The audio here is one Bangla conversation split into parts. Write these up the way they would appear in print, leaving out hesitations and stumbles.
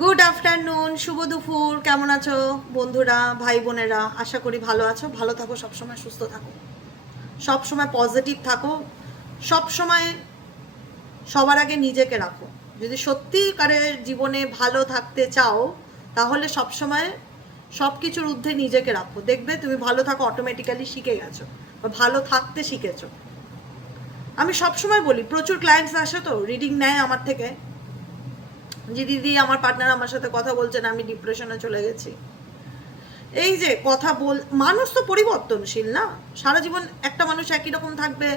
গুড আফটারনুন, শুভ দুপুর। কেমন আছো বন্ধুরা, ভাই বোনেরা? আশা করি ভালো আছো। ভালো থাকো, সবসময় সুস্থ থাকো, সবসময় পজিটিভ থাকো, সবসময় সবার আগে নিজেকে রাখো। যদি সত্যিকারের জীবনে ভালো থাকতে চাও তাহলে সবসময় সব কিছুর ঊর্ধ্বে নিজেকে রাখো। দেখবে তুমি ভালো থাকো, অটোমেটিক্যালি শিখে গেছো বা ভালো থাকতে শিখেছো। আমি সবসময় বলি, প্রচুর ক্লায়েন্টস আসে তো, রিডিং নেয় আমার থেকে, যে দিদি আমার পার্টনার আমার সাথে কথা বলছে না, আমি ডিপ্রেশনে চলে গেছি। এই যে কথা বল, মানুষ তো পরিবর্তনশীল না, সারা জীবন একটা মানুষ একই রকম থাকবে?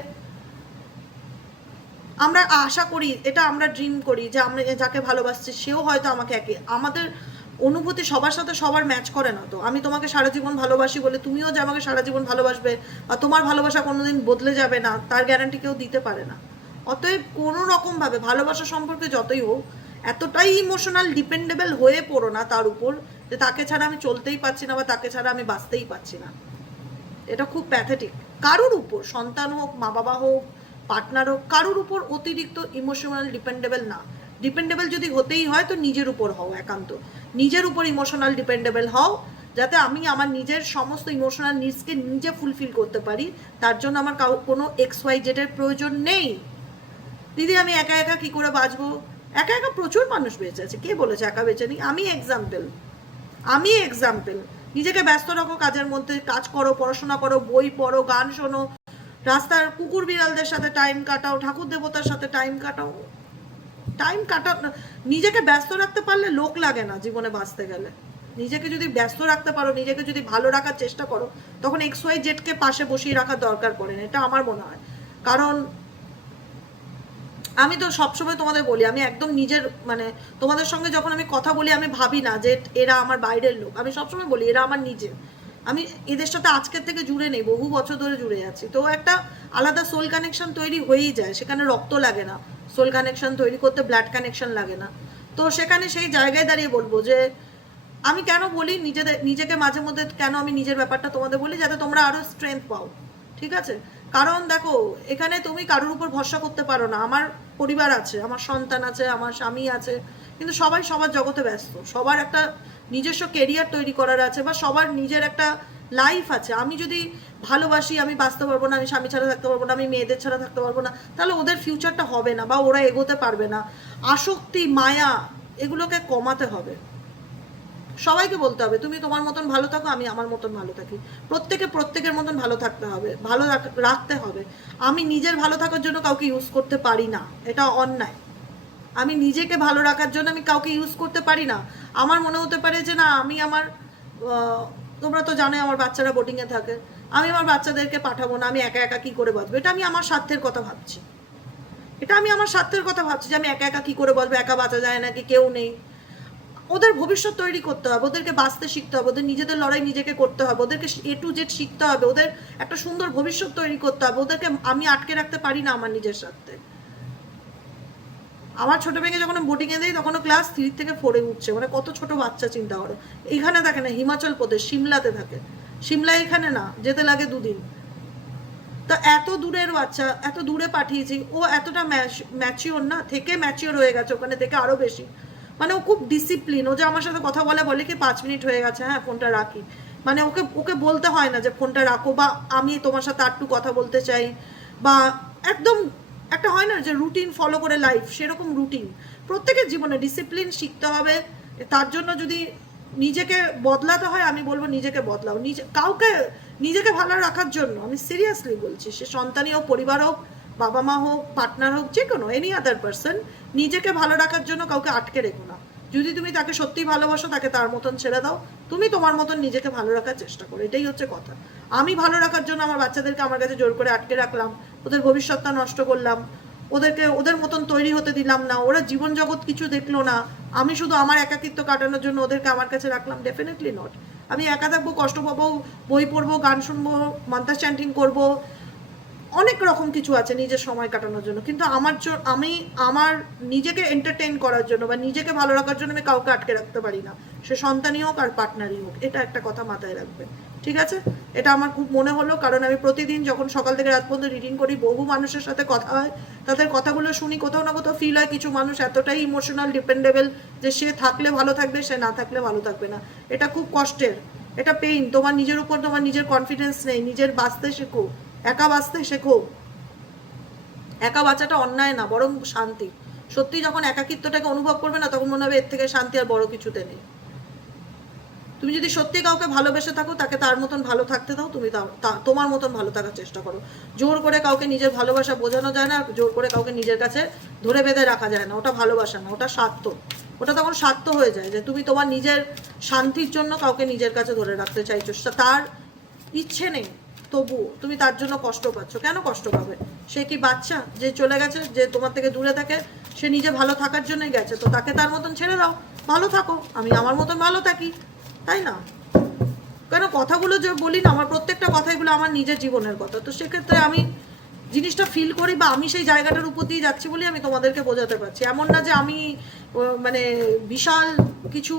আমরা আশা করি, এটা আমরা ড্রিম করি যে আমরা যাকে ভালোবাসছি সেও হয়তো আমাকে একই, আমাদের অনুভূতি সবার সাথে সবার ম্যাচ করে না। তো আমি তোমাকে সারা জীবন ভালোবাসি বলে তুমিও যে আমাকে সারা জীবন ভালোবাসবে বা তোমার ভালোবাসা কোনোদিন বদলে যাবে না তার গ্যারান্টি কেউ দিতে পারে না। অতএব কোনো রকমভাবে ভালোবাসা সম্পর্কে যতই হোক, এতটাই ইমোশনাল ডিপেন্ডেবল হয়ে পড়ো না তার উপর যে তাকে ছাড়া আমি চলতেই পারছি না বা তাকে ছাড়া আমি বাঁচতেই পারছি না। এটা খুব প্যাথেটিক। কারোর উপর, সন্তান হোক, মা বাবা হোক, পার্টনার হোক, কারোর উপর অতিরিক্ত ইমোশনাল ডিপেন্ডেবল না। ডিপেন্ডেবল যদি হতেই হয় তো নিজের উপর হও, একান্ত নিজের উপর ইমোশনাল ডিপেন্ডেবল হও, যাতে আমি আমার নিজের সমস্ত ইমোশনাল নিডসকে নিজে ফুলফিল করতে পারি। তার জন্য আমার কোনো এক্স ওয়াই জেডের প্রয়োজন নেই। দিদি আমি একা একা কি করে বাঁচবো? একা একা প্রচুর মানুষ বেঁচে আছে, কে বলেছে একা বেঁচে নেই? আমি এক্সাম্পল। নিজেকে ব্যস্ত রাখো, কাজের মধ্যে কাজ করো, পড়াশোনা করো, বই পড়ো, গান শোনো, রাস্তার কুকুর বিড়ালদের সাথে টাইম কাটাও, ঠাকুর দেবতার সাথে টাইম কাটাও। নিজেকে ব্যস্ত রাখতে পারলে লোক লাগে না জীবনে বাঁচতে গেলে। নিজেকে যদি ব্যস্ত রাখতে পারো, নিজেকে যদি ভালো রাখার চেষ্টা করো, তখন এক্স ওয়াই জেডকে পাশে বসিয়ে রাখার দরকার পড়ে না, এটা আমার মনে হয়। কারণ আমি তো সবসময় তোমাদের বলি, আমি একদম নিজের মানে তোমাদের সঙ্গে যখন আমি কথা বলি আমি ভাবি না যে এরা আমার বাইরের লোক। আমি সবসময় বলি এরা আমার নিজের। আমি এদের সাথে আজকের থেকে জুড়ে নেই, বহু বছর ধরে জুড়ে আছি। তো একটা আলাদা সোল কানেকশন তৈরি হয়েই যায়, সেখানে রক্ত লাগে না। সোল কানেকশন তৈরি করতে ব্লাড কানেকশন লাগে না। তো সেখানে সেই জায়গায় দাঁড়িয়ে বলবো যে আমি কেন বলি নিজেকে মাঝে মধ্যে, কেন আমি নিজের ব্যাপারটা তোমাদের বলি, যাতে তোমরা আরো স্ট্রেংথ পাও। ঠিক আছে? কারণ দেখো, এখানে তুমি কারোর উপর ভরসা করতে পারো না। আমার পরিবার আছে, আমার সন্তান আছে, আমার স্বামী আছে, কিন্তু সবাই সবার জগতে ব্যস্ত। সবার একটা নিজস্ব কেরিয়ার তৈরি করার আছে বা সবার নিজের একটা লাইফ আছে। আমি যদি ভালোবাসি, আমি বাঁচতে পারবো না, আমি স্বামী ছাড়া থাকতে পারবো না, আমি মেয়েদের ছাড়া থাকতে পারবো না, তাহলে ওদের ফিউচারটা হবে না বা ওরা এগোতে পারবে না। আসক্তি, মায়া, এগুলোকে কমাতে হবে। সবাইকে বলতে হবে তুমি তোমার মতন ভালো থাকো, আমি আমার মতন ভালো থাকি। প্রত্যেকের মতন ভালো থাকতে হবে, ভালো রাখতে হবে। আমি নিজের ভালো থাকার জন্য কাউকে ইউজ করতে পারি না, এটা অন্যায়। আমি নিজেকে ভালো রাখার জন্য আমি কাউকে ইউজ করতে পারি না। আমার মনে হতে পারে যে না, আমি আমার তোমরা তো জানো আমার বাচ্চারা বোর্ডিংয়ে থাকে, আমি আমার বাচ্চাদেরকে পাঠাবো না, আমি একা একা কি করে বাঁচবো। এটা আমি আমার স্বার্থের কথা ভাবছি। যে আমি একা একা কি করে বাঁচবো, একা বাঁচা যায় নাকি, কেউ নেই। ওদের ভবিষ্যৎ তৈরি করতে হবে, ওদেরকে বাঁচতে শিখতে হবে, ওদের নিজেদের লড়াই নিজেকে করতে হবে, ওদেরকে এ টু জেড শিখতে হবে, ওদের একটা সুন্দর ভবিষ্যৎ তৈরি করতে হবে। ওদেরকে আমি আটকে রাখতে পারি না আমার নিজের স্বার্থে। আমার ছোট মেয়েকে যখন বোর্ডিংয়ে দিই তখন ক্লাস 3 থেকে 4-এ উঠছে, মানে কত ছোট বাচ্চা চিন্তা করো। এখানে থাকে না, হিমাচল প্রদেশ সিমলাতে থাকে। সিমলা এখানে না, যেতে লাগে 2 দিন। তা এত দূরের বাচ্চা, এত দূরে পাঠিয়েছি, ও এতটা ম্যাচিওর না, থেকে ম্যাচিওর হয়ে গেছে ওখানে থেকে আরো বেশি। মানে ও খুব ডিসিপ্লিন। ও যে আমার সাথে কথা বলে কি 5 মিনিট হয়ে গেছে, হ্যাঁ ফোনটা রাখি। মানে ওকে ওকে বলতে হয় না যে ফোনটা রাখো বা আমি তোমার সাথে একটু কথা বলতে চাই, বা একদম একটা হয় না যে রুটিন ফলো করে লাইফ, সেরকম রুটিন। প্রত্যেকের জীবনে ডিসিপ্লিন শিখতে হবে। তার জন্য যদি নিজেকে বদলাতে হয়, আমি বলবো নিজেকে বদলাও। কাউকে নিজেকে ভালো রাখার জন্য আমি সিরিয়াসলি বলছি, সে সন্তানই হোক, পরিবার হোক, বাবা মা হোক, পার্টনার হোক, যে কোনো এনি আদার পার্সন, নিজেকে ভালো রাখার জন্য কাউকে আটকে রেখো না। যদি তুমি তাকে সত্যি ভালোবাসো, তাকে তার মতন ছেড়ে দাও, তুমি তোমার মতন নিজেকে ভালো রাখার চেষ্টা করো, এটাই হচ্ছে কথা। আমি ভালো রাখার জন্য আমার বাচ্চাদেরকে আমার কাছে জোর করে আটকে রাখলাম, ওদের ভবিষ্যৎটা নষ্ট করলাম, ওদেরকে ওদের মতন তৈরি হতে দিলাম না, ওরা জীবন জগৎ কিছু দেখলো না, আমি শুধু আমার একাকিত্ব কাটানোর জন্য ওদেরকে আমার কাছে রাখলাম? Definitely not. আমি একা থাকবো, কষ্ট পাবো, বই পড়বো, গান শুনবো, মান্ত্রা চ্যান্টিং করবো, অনেক রকম কিছু আছে নিজের সময় কাটানোর জন্য। কিন্তু আমি আমার নিজেকে এন্টারটেইন করার জন্য বা নিজেকে ভালো রাখার জন্য আমি কাউকে আটকে রাখতে পারি না, সে সন্তানই হোক আর পার্টনারই হোক। এটা একটা কথা মাথায় রাখবে। ঠিক আছে, এটা আমার খুব মনে হলো, কারণ আমি প্রতিদিন যখন সকাল থেকে রাত পর্যন্ত রিডিং করি, বহু মানুষের সাথে কথা হয়, তাদের কথাগুলো শুনি, কোথাও না কোথাও ফিল হয় কিছু মানুষ এতটাই ইমোশনাল ডিপেন্ডেবল যে সে থাকলে ভালো থাকবে, সে না থাকলে ভালো থাকবে না। এটা খুব কষ্টের, এটা পেইন। তোমার নিজের উপর তোমার নিজের কনফিডেন্স নেই, নিজের বাঁচতে শেখো, একা বাঁচতে শেখো। একা বাঁচাটা অন্যায় না, বরং শান্তি। সত্যি যখন একাকিত্বটাকে অনুভব করবে না, তখন মনে হবে এর থেকে শান্তি আর বড় কিছুতে নেই। তুমি যদি সত্যি কাউকে ভালোবেসে থাকো, তাকে তার মতন ভালো থাকতে দাও, তুমি তোমার মতন ভালো থাকার চেষ্টা করো। জোর করে কাউকে নিজের ভালোবাসা বোঝানো যায় না, জোর করে কাউকে নিজের কাছে ধরে বেঁধে রাখা যায় না। ওটা ভালোবাসা না, ওটা স্বার্থ। ওটা তখন স্বার্থ হয়ে যায় যে তুমি তোমার নিজের শান্তির জন্য কাউকে নিজের কাছে ধরে রাখতে চাইছো, তার ইচ্ছে নেই, তবু তুমি তার জন্য কষ্ট পাচ্ছ। কেন কষ্ট পাবে? সে কি বাচ্চা যে চলে গেছে, যে তোমার থেকে দূরে থাকে? সে নিজে ভালো থাকার জন্যই গেছে, তো তাকে তার মতন ছেড়ে দাও, ভালো থাকো, আমি আমার মতন ভালো থাকি, তাই না? কেন কথাগুলো যে বলি না, আমার প্রত্যেকটা কথাগুলো আমার নিজের জীবনের কথা, তো সেক্ষেত্রে আমি জিনিসটা ফিল করি, বা আমি সেই জায়গাটার উপর দিয়ে যাচ্ছি বলে আমি তোমাদেরকে বোঝাতে পারছি। এমন না যে আমি মানে বিশাল কিছু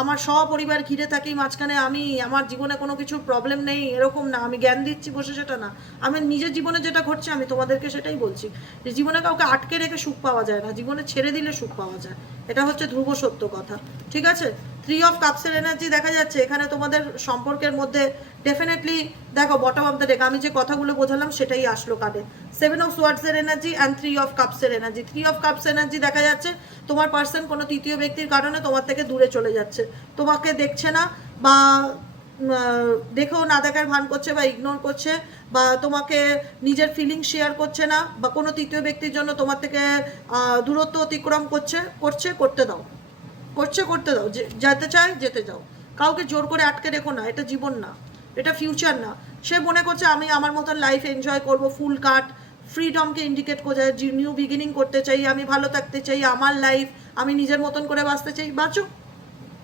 আমার সপরিবার ঘিরে থাকি, মাঝখানে আমি আমার জীবনে কোনো কিছু প্রবলেম নেই এরকম না, আমি জ্ঞান দিচ্ছি বসে, সেটা না। আমি নিজের জীবনে যেটা ঘটছে আমি তোমাদেরকে সেটাই বলছি, যে জীবনে কাউকে আটকে রেখে সুখ পাওয়া যায় না, জীবনে ছেড়ে দিলে সুখ পাওয়া যায়। এটা হচ্ছে ধ্রুব সত্য কথা, ঠিক আছে? 3 অফ কাপসের এনার্জি দেখা যাচ্ছে এখানে তোমাদের সম্পর্কের মধ্যে। ডেফিনেটলি দেখো, বটম অফ দ্য ডেক আমি যে কথাগুলো বোঝালাম সেটাই আসলো কার্ডে। 7 অফ সোয়ার্ডসের এনার্জি অ্যান্ড 3 অফ কাপসের এনার্জি। 3 অফ কাপস এনার্জি দেখা যাচ্ছে তোমার পার্সন কোনো তৃতীয় ব্যক্তির কারণে তোমার থেকে দূরে চলে যাচ্ছে, তোমাকে দেখছে না, বা দেখেও না দেখার ভান করছে, বা ইগনোর করছে, বা তোমাকে নিজের ফিলিংস শেয়ার করছে না, বা কোনো তৃতীয় ব্যক্তির জন্য তোমার থেকে দূরত্ব অতিক্রম করতে দাও, করতে দাও। যেতে চায় যেতে যাও, কাউকে জোর করে আটকে রেখো না, এটা জীবন না, এটা ফিউচার না। সে মনে করছে আমি আমার মতন লাইফ এনজয় করব, ফুল কাট, ফ্রিডমকে ইন্ডিকেট করে, নিউ বিগিনিং করতে চাই, আমি ভালো থাকতে চাই, আমার লাইফ আমি নিজের মতন করে বাঁচতে চাই, বাঁচো,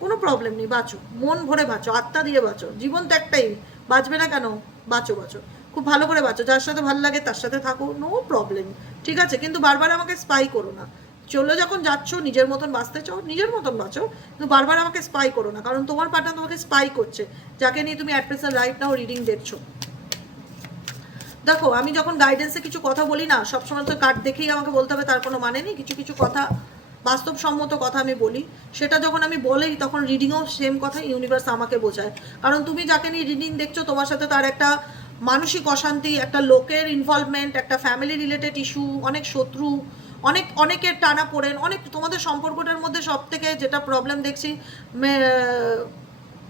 কোনো প্রবলেম নেই, বাঁচো, মন ভরে বাঁচো, আত্মা দিয়ে বাঁচো, জীবন তো একটাই, বাঁচবে না কেন? বাঁচো, খুব ভালো করে বাঁচো, যার সাথে ভালো লাগে তার সাথে থাকো, নো প্রবলেম, ঠিক আছে? কিন্তু বারবার আমাকে স্পাই করো না। চলে যখন যাচ্ছ, নিজের মতন বাঁচতে চাও, নিজের মতন বাঁচো, কিন্তু বারবার আমাকে স্পাই করো না, কারণ তোমার পার্টনার তোমাকে স্পাই করছে, যাকে নিয়ে তুমি at present right now reading দেখছো। দেখো, আমি যখন গাইডেন্সে কিছু কথা বলি না, সবসময় তো কার্ড দেখেই আমাকে বলতে হবে তার কোনো মানে নেই। কিছু কিছু কথা, বাস্তবসম্মত কথা আমি বলি, সেটা যখন আমি বলি তখন রিডিংও সেম কথা ইউনিভার্স আমাকে বোঝায়। কারণ তুমি যাকে নিয়ে রিডিং দেখছো, তোমার সাথে তার একটা মানসিক অশান্তি, একটা লোকের ইনভলভমেন্ট, একটা ফ্যামিলি রিলেটেড ইস্যু, অনেক শত্রু, অনেকের টানা পড়েন, অনেক তোমাদের সম্পর্কটার মধ্যে সব থেকে যেটা প্রবলেম দেখছি,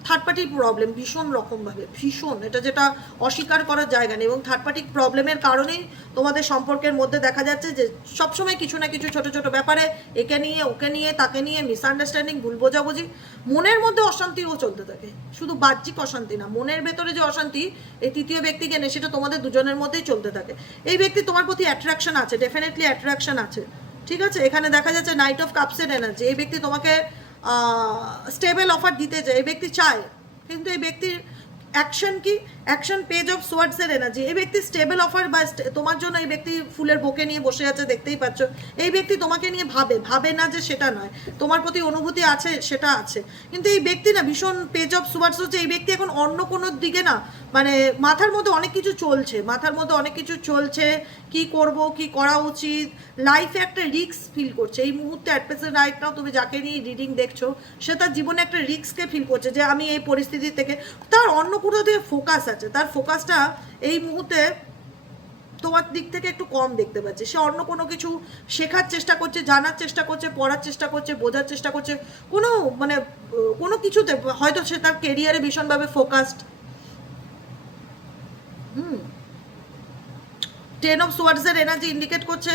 থার্ড পার্টি প্রবলেম ভীষণ রকমভাবে, ভীষণ, এটা যেটা অস্বীকার করার জায়গা নেই। এবং থার্ড পার্টি প্রবলেমের কারণেই তোমাদের সম্পর্কের মধ্যে দেখা যাচ্ছে যে সবসময় কিছু না কিছু ছোট ছোট ব্যাপারে একে নিয়ে ওকে নিয়ে তাকে নিয়ে মিসআন্ডারস্ট্যান্ডিং, ভুল বোঝাবুঝি, মনের মধ্যে অশান্তিও চলতে থাকে। শুধু বাহ্যিক অশান্তি না, মনের ভেতরে যে অশান্তি এই তৃতীয় ব্যক্তিকে নিয়ে, সেটা তোমাদের দুজনের মধ্যেই চলতে থাকে। এই ব্যক্তি তোমার প্রতি অ্যাট্রাকশন আছে, ডেফিনেটলি অ্যাট্রাকশন আছে, ঠিক আছে? এখানে দেখা যাচ্ছে নাইট অফ কাপসের এনার্জি। এই ব্যক্তি তোমাকে স্টেবল অফার দিতে চায়, এই ব্যক্তি চায়, কিন্তু এই ব্যক্তির অ্যাকশন কি? অ্যাকশন পেজ অফ সোয়ার্ডসের এনার্জি। এই ব্যক্তি স্টেবল অফার বা তোমার জন্য এই ব্যক্তি ফুলের বোকে নিয়ে বসে আছে, দেখতেই পাচ্ছ। এই ব্যক্তি তোমাকে নিয়ে ভাবে না যে সেটা নয়, তোমার প্রতি অনুভূতি আছে, সেটা আছে, কিন্তু এই ব্যক্তি না ভীষণ পেজ অফ সোয়ার্ডস হচ্ছে, এই ব্যক্তি এখন অন্য কোনো দিকে না, মানে মাথার মধ্যে অনেক কিছু চলছে, কি করব, কি করা উচিত, লাইফে একটা রিস্ক ফিল করছে এই মুহূর্তে। অ্যাট প্রেজেন্ট রাইট নাও তুমি যাকে নিয়ে রিডিং দেখছো, সে তার জীবনে একটা রিস্ককে ফিল করছে, যে আমি এই পরিস্থিতি থেকে, তার অন্য কোনো দিকে ফোকাস আছে, তার ফোকাসটা এই মুহূর্তে তোমার দিক থেকে একটু কম দেখতে পাচ্ছে। সে অন্য কোনো কিছু শেখার চেষ্টা করছে, জানার চেষ্টা করছে, পড়ার চেষ্টা করছে, বোঝার চেষ্টা করছে, কোনো কিছুতে হয়তো সে তার কেরিয়ারে ভীষণভাবে ফোকাসড। 10 অফ সোয়ার্ডসের এনার্জি ইন্ডিকেট করছে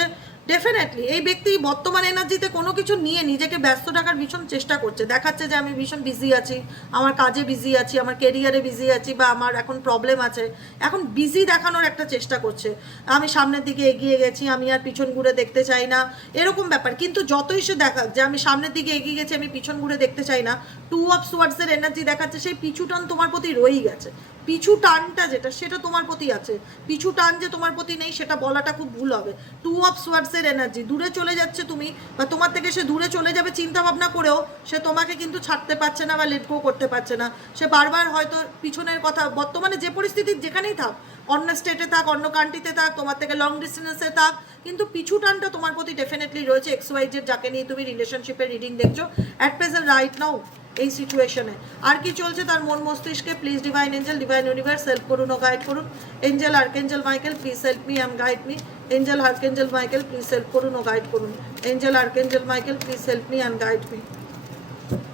ডেফিনেটলি এই ব্যক্তি বর্তমান এনার্জিতে কোনো কিছু নিয়ে নিজেকে ব্যস্ত রাখার ভীষণ চেষ্টা করছে, দেখাচ্ছে যে আমি ভীষণ বিজি আছি, আমার কাজে বিজি আছি, আমার কেরিয়ারে বিজি আছি, বা আমার এখন প্রবলেম আছে, এখন বিজি দেখানোর একটা চেষ্টা করছে। আমি সামনের দিকে এগিয়ে গেছি, আমি আর পিছন ঘুরে দেখতে চাই না, এরকম ব্যাপার। কিন্তু যতই সে দেখাক যে আমি সামনের দিকে এগিয়ে গেছি, আমি পিছন ঘুরে দেখতে চাই না, 2 অফ সোয়ার্ডসের এনার্জি দেখাচ্ছে সেই পিছুটান তোমার প্রতি রয়েই গেছে, পিছু টানটা যেটা সেটা তোমার প্রতি আছে, পিছু টান যে তোমার প্রতি নেই সেটা বলাটা খুব ভুল হবে। 2 অফ সোয়ার্ডসের এনার্জি, দূরে চলে যাচ্ছে তুমি, বা তোমার থেকে সে দূরে চলে যাবে চিন্তা ভাবনা করেও সে তোমাকে কিন্তু ছাড়তে পারছে না বা লেট গো করতে পারছে না। সে বারবার হয়তো পিছনের কথা, বর্তমানে যে পরিস্থিতি যেখানেই থাক, অন্য স্টেটে থাক, অন্য কান্ট্রিতে থাক, তোমার থেকে লং ডিস্টেন্সে থাক, কিন্তু পিছু টানটা তোমার প্রতি ডেফিনেটলি রয়েছে। XYZ যাকে নিয়ে তুমি রিলেশনশিপের রিডিং দেখছো অ্যাট প্রেজেন্ট রাইট নাও এই সিচুয়েশনে। আর কি চলছে তার মন মস্তিষ্কে, please divine Angel, divine universe help করুন ও গাইড করুন। Angel archangel Michael please help me and guide me. Angel archangel Michael please help করুন ও গাইড করুন। Angel archangel Michael please help me and guide me.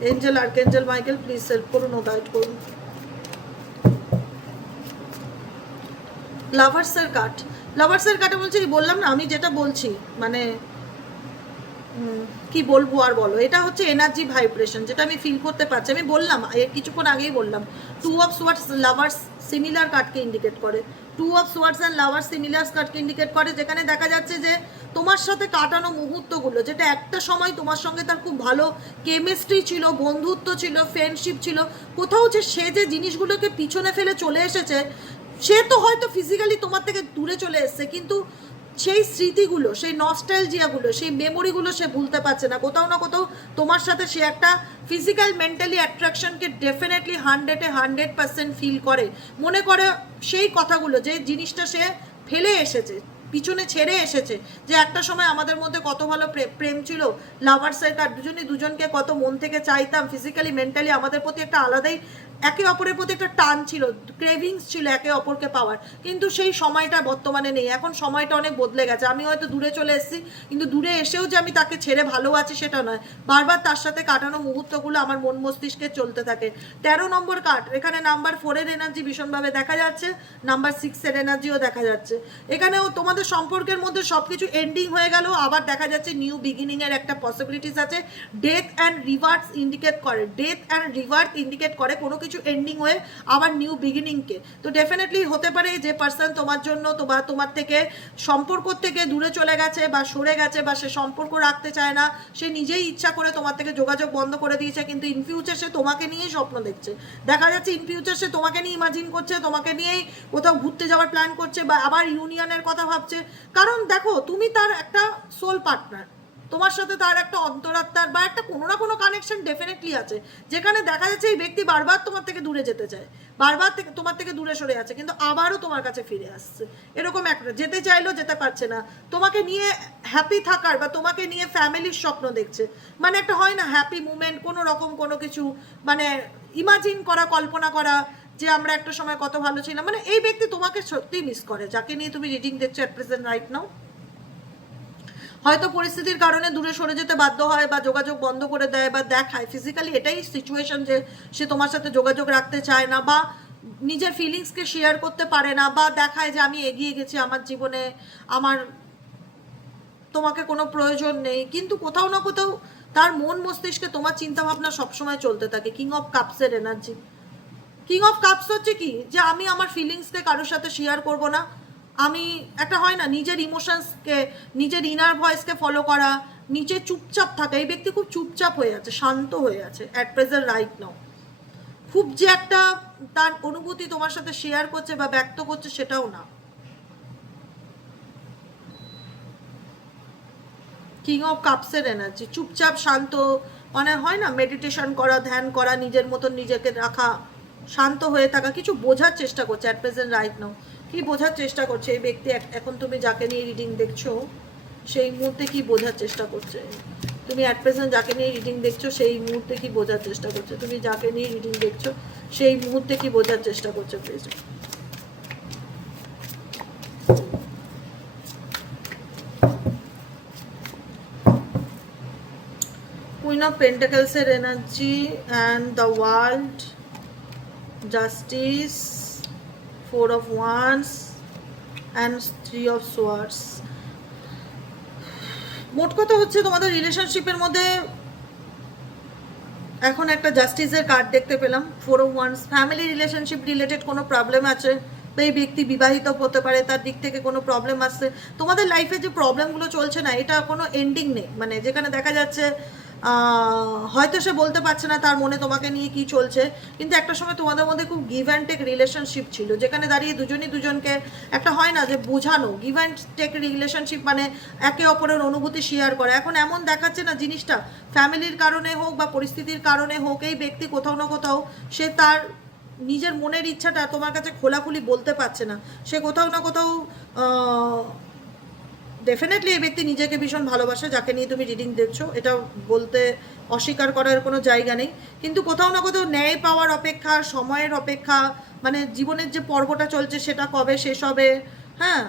Angel archangel Michael please help করুন ও গাইড করুন। লাভার্সের কার্ড, লাভার্সের কার্ডে বলছে কি, বললাম না আমি যেটা বলছি, মানে কি বলবো আর বলো, এটা হচ্ছে এনার্জি ভাইব্রেশন যেটা আমি ফিল করতে পারছি। আমি বললাম কিছুক্ষণ আগেই বললাম 2 অফ সোয়ার্ডস লাভার্স সিমিলার কার্ডকে ইন্ডিকেট করে। 2 of swords and lovers similar কার্ডকে ইন্ডিকেট করে, যেখানে দেখা যাচ্ছে যে তোমার সাথে কাটানো মুহূর্তগুলো, যেটা একটা সময় তোমার সঙ্গে তার খুব ভালো কেমিস্ট্রি ছিল, বন্ধুত্ব ছিল, ফ্রেন্ডশিপ ছিল, কোথাও যে সে যে জিনিসগুলোকে পিছনে ফেলে চলে এসেছে, সে তো হয়তো ফিজিক্যালি তোমার থেকে দূরে চলে এসছে, কিন্তু সেই স্মৃতিগুলো, সেই নস্টালজিয়াগুলো, সেই মেমোরিগুলো সে ভুলতে পারছে না। কোথাও না কোথাও তোমার সাথে সে একটা ফিজিক্যাল মেন্টালি অ্যাট্রাকশনকে ডেফিনেটলি 100% ফিল করে, মনে করে সেই কথাগুলো, যে জিনিসটা সে ফেলে এসেছে, পিছনে ছেড়ে এসেছে, যে একটা সময় আমাদের মধ্যে কত ভালো প্রেম ছিল, লাভার্সের কার্ড, দুজনই দুজনকে কত মন থেকে চাইতাম, ফিজিক্যালি মেন্টালি আমাদের প্রতি একটা আলাদাই একে অপরের প্রতি একটা টান ছিল, ক্রেভিংস ছিল একে অপরকে পাওয়ার, কিন্তু সেই সময়টা বর্তমানে নেই। এখন সময়টা অনেক বদলে গেছে। আমি হয়তো দূরে চলে এসেছি, কিন্তু দূরে এসেও যে আমি তাকে ছেড়ে ভালো আছি সেটা নয়, বারবার তার সাথে কাটানো মুহূর্তগুলো আমার মন মস্তিষ্কে চলতে থাকে। 13 নম্বর কার্ড, এখানে নাম্বার 4-এর এনার্জি ভীষণভাবে দেখা যাচ্ছে, নাম্বার 6-এর এনার্জিও দেখা যাচ্ছে। এখানেও তোমাদের সম্পর্কের মধ্যে সব কিছু এন্ডিং হয়ে গেল, আবার দেখা যাচ্ছে নিউ বিগিনিংয়ের একটা পসিবিলিটিস আছে। ডেথ অ্যান্ড রিভার্স ইন্ডিকেট করে, ডেথ অ্যান্ড রিভার্স ইন্ডিকেট করে কোনো কিছু এন্ডিং হয়ে আবার নিউ বিগিনিংকে। তো ডেফিনেটলি হতে পারে যে পার্সন তোমার জন্য তোমার থেকে সম্পর্ক থেকে দূরে চলে গেছে বা সরে গেছে, বা সে সম্পর্ক রাখতে চায় না, সে নিজেই ইচ্ছা করে তোমার থেকে যোগাযোগ বন্ধ করে দিয়েছে, কিন্তু ইন ফিউচার সে তোমাকে নিয়েই স্বপ্ন দেখছে। দেখা যাচ্ছে ইন ফিউচার সে তোমাকে নিয়ে ইমাজিন করছে, তোমাকে নিয়েই কোথাও ঘুরতে যাওয়ার প্ল্যান করছে, বা আবার ইউনিয়নের কথা ভাবছে। কারণ দেখো তুমি তার একটা সোল পার্টনার, তোমার সাথে তার একটা অন্তরাত্মার বা একটা কোনো না কোনো কানেকশন ডেফিনেটলি আছে, যেখানে দেখা যাচ্ছে এই ব্যক্তি বারবার তোমার থেকে দূরে যেতে চায়, বারবার তোমার থেকে দূরে সরে আছে, কিন্তু আবারও তোমার কাছে ফিরে আসছে। এরকম একটা যেতে চাইলেও যেতে পারছে না, তোমাকে নিয়ে হ্যাপি থাকার বা তোমাকে নিয়ে ফ্যামিলির স্বপ্ন দেখছে। মানে একটা হয় না হ্যাপি মুমেন্ট, কোনো রকম কোনো কিছু মানে ইমাজিন করা, কল্পনা করা যে আমরা একটা সময় কত ভালো ছিলাম। মানে এই ব্যক্তি তোমাকে সত্যিই মিস করে, যাকে নিয়ে তুমি রিডিং দেখছো অ্যাট প্রেজেন্ট রাইট নাও। হয়তো পরিস্থিতির কারণে দূরে সরে যেতে বাধ্য হয়, বা যোগাযোগ বন্ধ করে দেয়, বা দেখায় ফিজিক্যালি এটাই সিচুয়েশন যে সে তোমার সাথে যোগাযোগ রাখতে চায় না, বা নিজের ফিলিংসকে শেয়ার করতে পারে না, বা দেখায় যে আমি এগিয়ে গেছি আমার জীবনে, আমার তোমাকে কোনো প্রয়োজন নেই, কিন্তু কোথাও না কোথাও তার মন মস্তিষ্কে তোমার চিন্তাভাবনা সবসময় চলতে থাকে। কিং অফ কাপসের এনার্জি, কিং অফ কাপস হচ্ছে কি, যে আমি আমার ফিলিংসকে কারোর সাথে শেয়ার করব না, আমি একটা হয় না নিজের ইমোশনসকে, নিজের ইনার ভয়েসকে ফলো করা, নিচে চুপচাপ থাকা। এই ব্যক্তি খুব চুপচাপ হয়ে আছে, শান্ত হয়ে আছে অ্যাট প্রেজেন্ট রাইট নাও। খুব যে একটা তার অনুভূতি তোমার সাথে শেয়ার করছে বা ব্যক্ত করছে সেটাও না। কিং অফ কাপসের এনার্জি, চুপচাপ শান্ত, মানে হয় না মেডিটেশন করা, ধ্যান করা, নিজের মতন নিজেকে রাখা, শান্ত হয়ে থাকা, কিছু বোঝার চেষ্টা করছে অ্যাট প্রেজেন্ট রাইট নাও। কি বোঝার চেষ্টা করছে এই ব্যক্তি এখন তুমি যাকে নিয়ে রিডিং দেখছো সেই মুহূর্তে কি বোঝার চেষ্টা করছে? তুমি অ্যাট প্রেজেন্ট যাকে নিয়ে রিডিং দেখছো সেই মুহূর্তে কি বোঝার চেষ্টা করছে? তুমি যাকে নিয়ে রিডিং দেখছো সেই মুহূর্তে কি বোঝার চেষ্টা করছে প্লিজ? Queen of Pentacles এর energy and the World, Justice, 4 of Wands and 3 of Swords. মোট কথা হচ্ছে তোমাদের রিলেশনশিপের মধ্যে এখন একটা জাস্টিসের কার্ড দেখতে পেলাম, 4 of Wands। Family relationship related কোনো প্রবলেম আছে, তো এই ব্যক্তি বিবাহিত হতে পারে, তার দিক থেকে কোনো প্রবলেম আসছে। তোমাদের লাইফে যে প্রবলেমগুলো চলছে না, এটা কোনো এন্ডিং নেই, মানে যেখানে দেখা যাচ্ছে হয়তো সে বলতে পারছে না তার মনে তোমাকে নিয়ে কি চলছে, কিন্তু একটা সময় তোমাদের মধ্যে খুব গিভ অ্যান্ড টেক রিলেশনশিপ ছিল, যেখানে দাঁড়িয়ে দুজনই দুজনকে একটা হয় না যে বোঝানো, গিভ অ্যান্ড টেক রিলেশনশিপ মানে একে অপরের অনুভূতি শেয়ার করা। এখন এমন দেখাচ্ছে না জিনিসটা, ফ্যামিলির কারণে হোক বা পরিস্থিতির কারণে হোক, এই ব্যক্তি কোথাও না কোথাও সে তার নিজের মনের ইচ্ছাটা তোমার কাছে খোলাখুলি বলতে পারছে না। সে কোথাও না কোথাও ডেফিনেটলি এই ব্যক্তি নিজেকে ভীষণ ভালোবাসে, যাকে নিয়ে তুমি রিডিং দেখছো, এটা বলতে অস্বীকার করার কোনো জায়গা নেই। কিন্তু কোথাও না কোথাও ন্যায় পাওয়ার অপেক্ষা, সময়ের অপেক্ষা, মানে জীবনের যে পর্বটা চলছে সেটা কবে শেষ হবে। হ্যাঁ,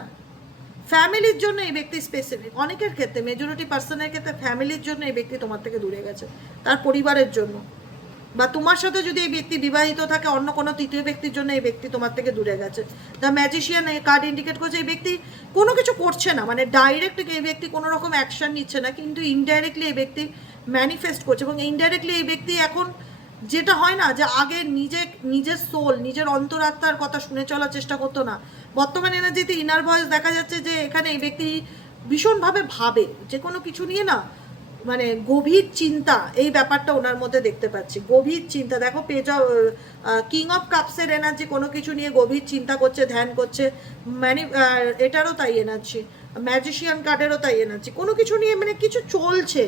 ফ্যামিলির জন্য এই ব্যক্তি স্পেসিফিক, অনেকের ক্ষেত্রে মেজরিটি পার্সনের ক্ষেত্রে ফ্যামিলির জন্য এই ব্যক্তি তোমার থেকে দূরে গেছে, তার পরিবারের জন্য। বা তোমার সাথে যদি এই ব্যক্তি বিবাহিত থাকে, অন্য কোনো তৃতীয় ব্যক্তির জন্য এই ব্যক্তি তোমার থেকে দূরে গেছে। দ্য ম্যাজিশিয়ান এই কার্ড ইন্ডিকেট করছে এই ব্যক্তি কোনো কিছু করছে না, মানে ডাইরেক্ট এই ব্যক্তি কোনো রকম অ্যাকশন নিচ্ছে না, কিন্তু ইনডাইরেক্টলি এই ব্যক্তি ম্যানিফেস্ট করছে। এবং ইনডাইরেক্টলি এই ব্যক্তি এখন যেটা হয় না যে আগে নিজের সোল, নিজের অন্তরাত্মার কথা শুনে চলার চেষ্টা করতো না, বর্তমানে এনার্জিতে ইনার ভয়েস দেখা যাচ্ছে যে এখানে এই ব্যক্তি ভীষণভাবে ভাবে যে কোনো কিছু নিয়ে না, মানে গভীর চিন্তা, এই ব্যাপারটা ওনার মধ্যে দেখতে পাচ্ছি, গভীর চিন্তা। দেখো পেজ অফ কিং অফ কাপসের এনার্জি, কোনো কিছু নিয়ে গভীর চিন্তা করছে, ধ্যান করছে। এটারও তাই এনার্জি, ম্যাজিশিয়ান কার্ডেরও তাই এনার্জি, কোনো কিছু নিয়ে মানে কিছু চলছে,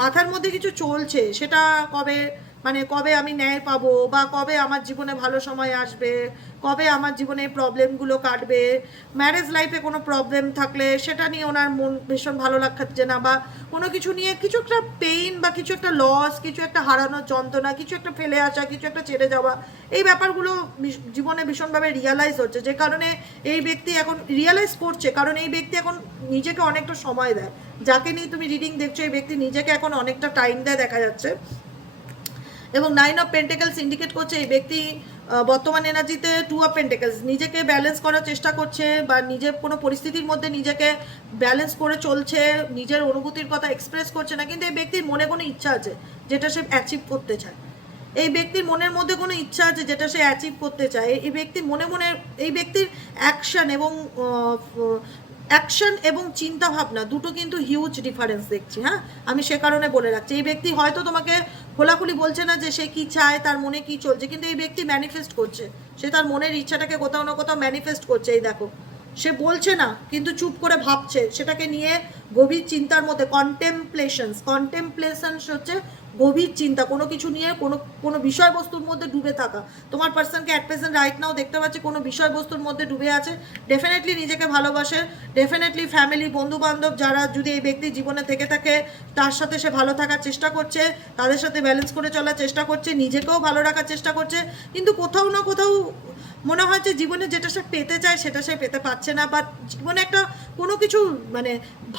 মাথার মধ্যে কিছু চলছে। সেটা কবে, মানে কবে আমি ন্যায় পাবো, বা কবে আমার জীবনে ভালো সময় আসবে, কবে আমার জীবনে এই প্রবলেমগুলো কাটবে। ম্যারেজ লাইফে কোনো প্রবলেম থাকলে সেটা নিয়ে ওনার মন ভীষণ ভালো লাগছে না, বা কোনো কিছু নিয়ে কিছু একটা পেইন বা কিছু একটা লস, কিছু একটা হারানোর যন্ত্রণা, কিছু একটা ফেলে আসা, কিছু একটা ছেড়ে যাওয়া, এই ব্যাপারগুলো জীবনে ভীষণভাবে রিয়ালাইজ হচ্ছে। যে কারণে এই ব্যক্তি এখন রিয়ালাইজ করছে, কারণ এই ব্যক্তি এখন নিজেকে অনেকটা সময় দেয়, যাকে নিয়ে তুমি রিডিং দেখছো এই ব্যক্তি নিজেকে এখন অনেকটা টাইম দেয় দেখা যাচ্ছে। এবং 9 অফ পেন্টেকলস ইন্ডিকেট করছে এই ব্যক্তি বর্তমান এনার্জিতে 2 অফ পেন্টেকলস, নিজেকে ব্যালেন্স করার চেষ্টা করছে, বা নিজের কোনো পরিস্থিতির মধ্যে নিজেকে ব্যালেন্স করে চলছে, নিজের অনুভূতির কথা এক্সপ্রেস করছে না, কিন্তু এই ব্যক্তির মনে কোনো ইচ্ছা আছে যেটা সে অ্যাচিভ করতে চায়। এই ব্যক্তির মনের মধ্যে কোনো ইচ্ছা আছে যেটা সে অ্যাচিভ করতে চায়। এই ব্যক্তির মনে মনে এই ব্যক্তির অ্যাকশন এবং চিন্তা ভাবনা দুটো কিন্তু হিউজ ডিফারেন্স দেখছি। হ্যাঁ, আমি সে কারণে বলে রাখছি, এই ব্যক্তি হয়তো তোমাকে খোলাখুলি বলছে না যে সে কি চায়, তার মনে কি চলছে, কিন্তু এই ব্যক্তি ম্যানিফেস্ট করছে, সে তার মনের ইচ্ছাটাকে কোথাও না কোথাও ম্যানিফেস্ট করছে। এই দেখো, সে বলছে না কিন্তু চুপ করে ভাবছে, সেটাকে নিয়ে গভীর চিন্তার মধ্যে। কন্টেম্পলেশনস হচ্ছে গভীর চিন্তা, কোনো কিছু নিয়ে কোনো বিষয়বস্তুর মধ্যে ডুবে থাকা। তোমার পার্সনকে অ্যাট প্রেজেন্ট রাইট নাও দেখতে পাচ্ছি কোনো বিষয়বস্তুর মধ্যে ডুবে আছে, ডেফিনেটলি নিজেকে ভালোবাসে, ডেফিনেটলি ফ্যামিলি, বন্ধু বান্ধব যারা যদি এই ব্যক্তি জীবনে থেকে থাকে তার সাথে সে ভালো থাকার চেষ্টা করছে, তাদের সাথে ব্যালেন্স করে চলার চেষ্টা করছে, নিজেকেও ভালো রাখার চেষ্টা করছে, কিন্তু কোথাও না কোথাও মনে হয় যে জীবনে যেটা সে পেতে চায় সেটা সে পেতে পারছে না, বা জীবনে একটা কোনো কিছু মানে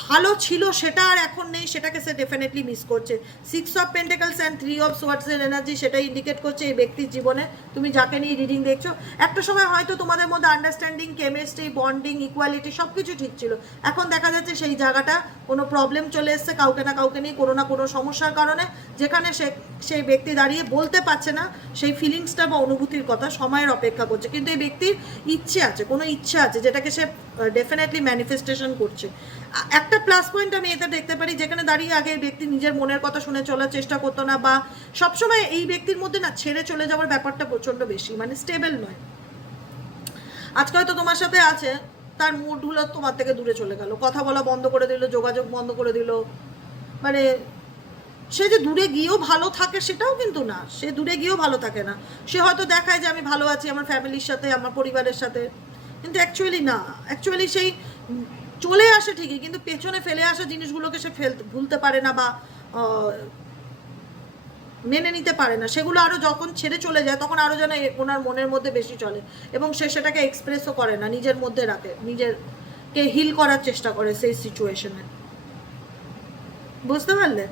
ভালো ছিল সেটা আর এখন নেই, সেটাকে সে ডেফিনেটলি মিস করছে। 6 অফ পেন্টেকলস অ্যান্ড 3 অফ সোয়ার্ডসের এনার্জি সেটা ইন্ডিকেট করছে এই ব্যক্তির জীবনে, তুমি যাকে নিয়ে রিডিং দেখছো, একটা সময় হয়তো তোমাদের মধ্যে আন্ডারস্ট্যান্ডিং, কেমিস্ট্রি, বন্ডিং, ইকুয়ালিটি সব কিছু ঠিক ছিল। এখন দেখা যাচ্ছে সেই জায়গাটা কোনো প্রবলেম চলে এসছে কাউকে না কাউকে নিয়ে, কোনো না কোনো সমস্যার কারণে, যেখানে সেই ব্যক্তি দাঁড়িয়ে বলতে পারছে না সেই ফিলিংসটা বা অনুভূতির কথা, সময়ের অপেক্ষা করছে। কিন্তু এই ব্যক্তির ইচ্ছে আছে, কোনো ইচ্ছা আছে যেটাকে সে ডেফিনেটলি ম্যানিফেস্টেশন করছে। একটা প্লাস পয়েন্ট আমি এটা দেখতে পারি, যেখানে দাঁড়িয়ে আগে এই ব্যক্তি নিজের মনের কথা শুনে চলার চেষ্টা করতো না, বা সবসময় এই ব্যক্তির মধ্যে না ছেড়ে চলে যাওয়ার ব্যাপারটা প্রচণ্ড বেশি, মানে স্টেবল নয়। আজকে হয়তো তোমার সাথে আছে, তার মুডগুলো তোমার থেকে দূরে চলে গেল, কথা বলা বন্ধ করে দিল, যোগাযোগ বন্ধ করে দিল, মানে সে যে দূরে গিয়েও ভালো থাকে সেটাও কিন্তু না, সে দূরে গিয়েও ভালো থাকে না। সে হয়তো দেখায় যে আমি ভালো আছি আমার ফ্যামিলির সাথে, আমার পরিবারের সাথে, কিন্তু অ্যাকচুয়ালি না, অ্যাকচুয়ালি সেই চলে আসে ঠিকই, কিন্তু পেছনে ফেলে আসা জিনিসগুলোকে সে ভুলতে পারে না, বা মেনে নিতে পারে না। সেগুলো আরও যখন ছেড়ে চলে যায় তখন আরও যেন ওনার মনের মধ্যে বেশি চলে, এবং সে সেটাকে এক্সপ্রেসও করে না, নিজের মধ্যে রাখে, নিজেরকে হিল করার চেষ্টা করে সেই সিচুয়েশনে। বুঝতে পারলে?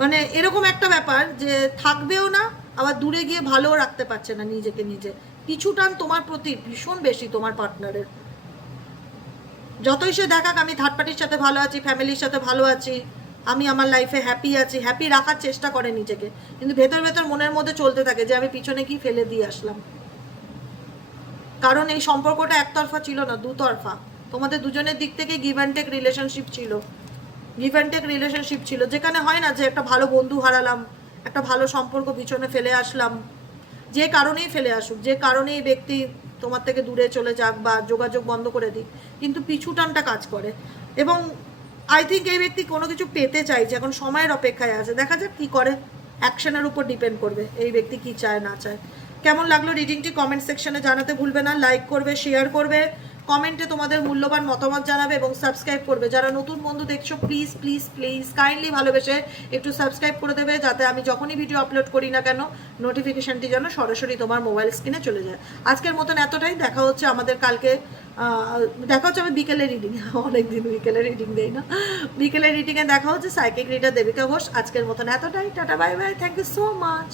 মানে এরকম একটা ব্যাপার যে থাকবেও না, আবার দূরে গিয়ে ভালোও রাখতে পারছে না নিজেকে নিজে। পিছু টান তোমার প্রতি ভীষণ বেশি তোমার পার্টনারের, যতই সে দেখাক আমি থার্ড পার্টির সাথে ভালো আছি, ফ্যামিলির সাথে ভালো আছি, আমি আমার লাইফে হ্যাপি আছি, হ্যাপি রাখার চেষ্টা করে নিজেকে, কিন্তু ভেতর ভেতর মনের মধ্যে চলতে থাকে যে আমি পিছনে কি ফেলে দিয়ে আসলাম। কারণ এই সম্পর্কটা একতরফা ছিল না, দুতরফা, তোমাদের দুজনের দিক থেকে গিভ অ্যান্ড টেক রিলেশনশিপ ছিল। গিভ অ্যান্ড টেক রিলেশনশিপ ছিল, যেখানে হয় না যে একটা ভালো বন্ধু হারালাম, একটা ভালো সম্পর্ক পিছনে ফেলে আসলাম, যে কারণেই ফেলে আসুক, যে কারণে এই ব্যক্তি তোমার থেকে দূরে চলে যাক বা যোগাযোগ বন্ধ করে দিক, কিন্তু পিছু টানটা কাজ করে। এবং আই থিঙ্ক এই ব্যক্তি কোনো কিছু পেতে চাইছে, এখন সময়ের অপেক্ষায় আছে, দেখা যাক কী করে, অ্যাকশনের উপর ডিপেন্ড করবে এই ব্যক্তি কী চায় না চায়। কেমন লাগলো রিডিংটি কমেন্ট সেকশনে জানাতে ভুলবে না, লাইক করবে, শেয়ার করবে, কমেন্টে তোমাদের মূল্যবান মতামত জানাবে এবং সাবস্ক্রাইব করবে। যারা নতুন বন্ধু দেখছো প্লিজ প্লিজ প্লিজ কাইন্ডলি ভালোবেসে একটু সাবস্ক্রাইব করে দেবে, যাতে আমি যখনই ভিডিও আপলোড করি না কেন নোটিফিকেশানটি যেন সরাসরি তোমার মোবাইল স্ক্রিনে চলে যায়। আজকের মতন এতটাই, দেখা হচ্ছে আমাদের কালকে, দেখা হচ্ছে আমি বিকেলে রিডিং, অনেকদিন বিকেলে রিডিং দেই না, বিকেলে রিডিংয়ে দেখা হচ্ছে সাইকিক রিডার দেবিকা ঘোষ। আজকের মতন এতটাই, tata bye bye, thank you so much.